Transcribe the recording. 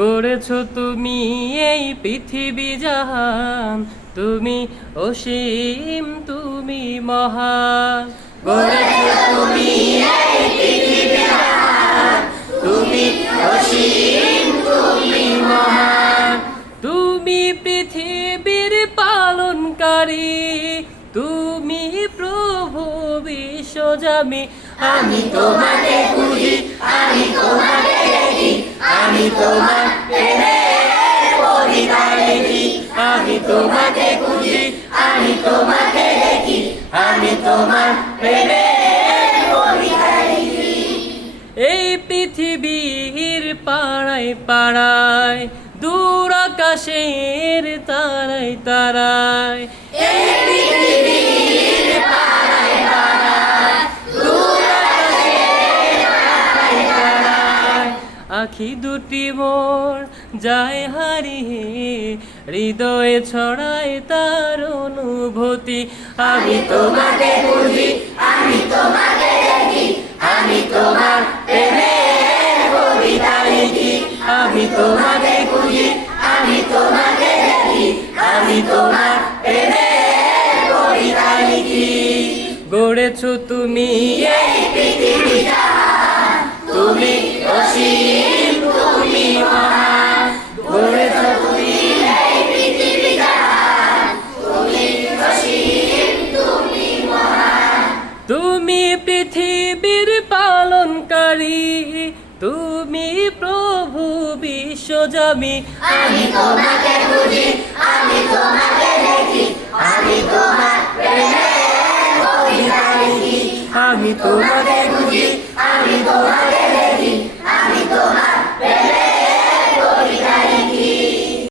গড়েছো তুমি এই পৃথিবী জাহান, তুমি অসীম তুমি মহান। গড়েছো তুমি এই পৃথিবী জাহান, তুমি অসীম তুমি মহান। তুমি পৃথিবীর পালনকারী, তুমি প্রভু বিশ্বজামি। আমি তোমাকে খুঁজি, আমি তোমাকে দেখি, আমি তোমার প্রেমের কবিতা লিখি। আমি তোমাকে খুঁজি, আমি তোমাকে দেখি, আমি তোমার প্রেমের কবিতা লিখি। এই পৃথিবীর পাড়ায় পাড়ায়, দূর আকাশের তারায় তারায়, এই পৃথিবীর পাড়ায় পাড়ায়, দূর আকাশের তারায় তারায়, আখি দুটি মোর যায় হারিয়ে, হৃদয়ে ছড়ায় তার অনুভূতি। আমি তোমাকে খুঁজি, আমি তোমাকে দেখি, আমি তোমার প্রেমের কবিতা লিখি। আমি তোমাকে খুঁজি, আমি তোমাকে দেখি, আমি তোমার প্রেমের কবিতা লিখি। গড়েছো তুমি এই পৃথিবী জাহান, তুমি অসীম তুমি মহান। গড়েছো তুমি এই পৃথিবী জাহান, তুমি অসীম তুমি মহান। তুমি পৃথিবীর পালনকারী, তুমি প্রভু বিশ্বজামি। আমি তোমাকে খুঁজি, আমি তোমাকে দেখি, আমি তোমার প্রেমের কবিতা লিখি। আমি তোমাকে খুঁজি, আমি তোমাকে